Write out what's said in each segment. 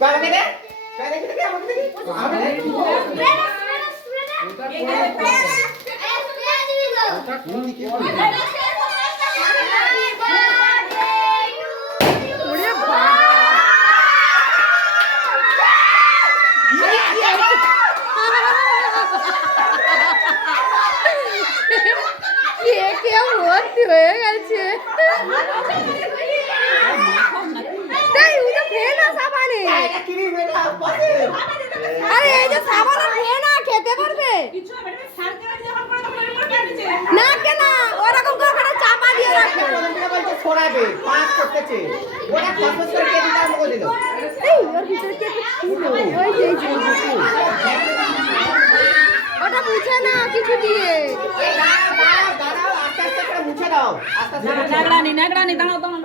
আমাকে দে তাই দেখি দেখি আমাকে দেখি আমাকে দে হিন্দি কি বলবি? ওরে বাবা কে কে ভর্তি হয়ে গেছে তাই ও তো ফেনা সাবানে এটা কি রে বেটা বসে আরে এই যে সাবান আর ফেনা খেতে পারবে। না কেন ওরকম করে ওখানে চাপা দিয়ে রাখো। ছড়াবে পাঁচ করতেছে। ওটা ফসফস করে কে দিতে আরম্ভ দিল। এই ওর ভিতরে কি ছিল ওই যে এই যে, এই যে। ওটা মুছে না কিছু দিয়ে এই দাঁড়াও দাঁড়াও দাঁড়াও আস্তে আস্তে করে মুছে দাও আস্তে আস্তে মুছে দাও। নাগরানি নাগরানি দাঁড়াও দাঁড়াও।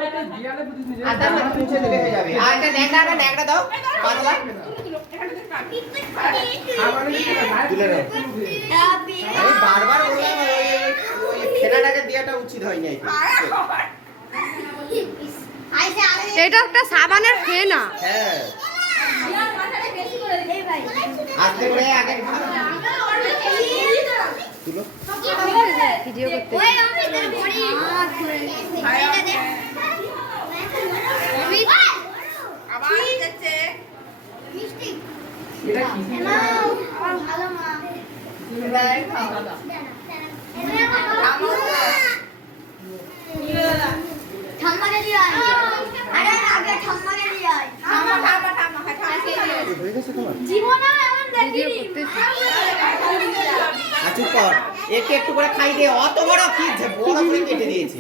আস্তে আস্তে মুছে দিলে হয়ে যাবে। আর একটা ন্যাকড়া একটা ন্যাকড়া দাও। পাতলা আমি বারবার বললাম ওই ওই দেওয়াটা উচিত হয়নি এটা একটা সাবানের ফেনা। হ্যাঁ। আস্তে করে আগে ভিডিও করতে। ঠাম্মাকে দিয়ে আয় আরে আগে ঠাম্মাকে দিয়ে আয় ঠাম্মা ঠাম্মা ঠাম্মা হয়ে জীবনে এমন দেখিনি করতেছি কর একটু একটু করে খাই দে অত বড় কি বড় করে কেটে দিয়েছি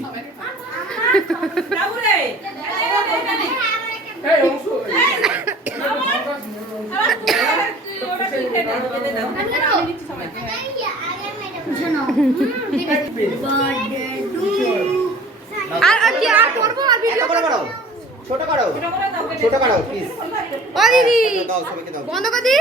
আর আর কি আর করব? আর ভিডিও বড় ছোট করো ছোট করো প্লিজ ও দিদি। বন্ধ করে দি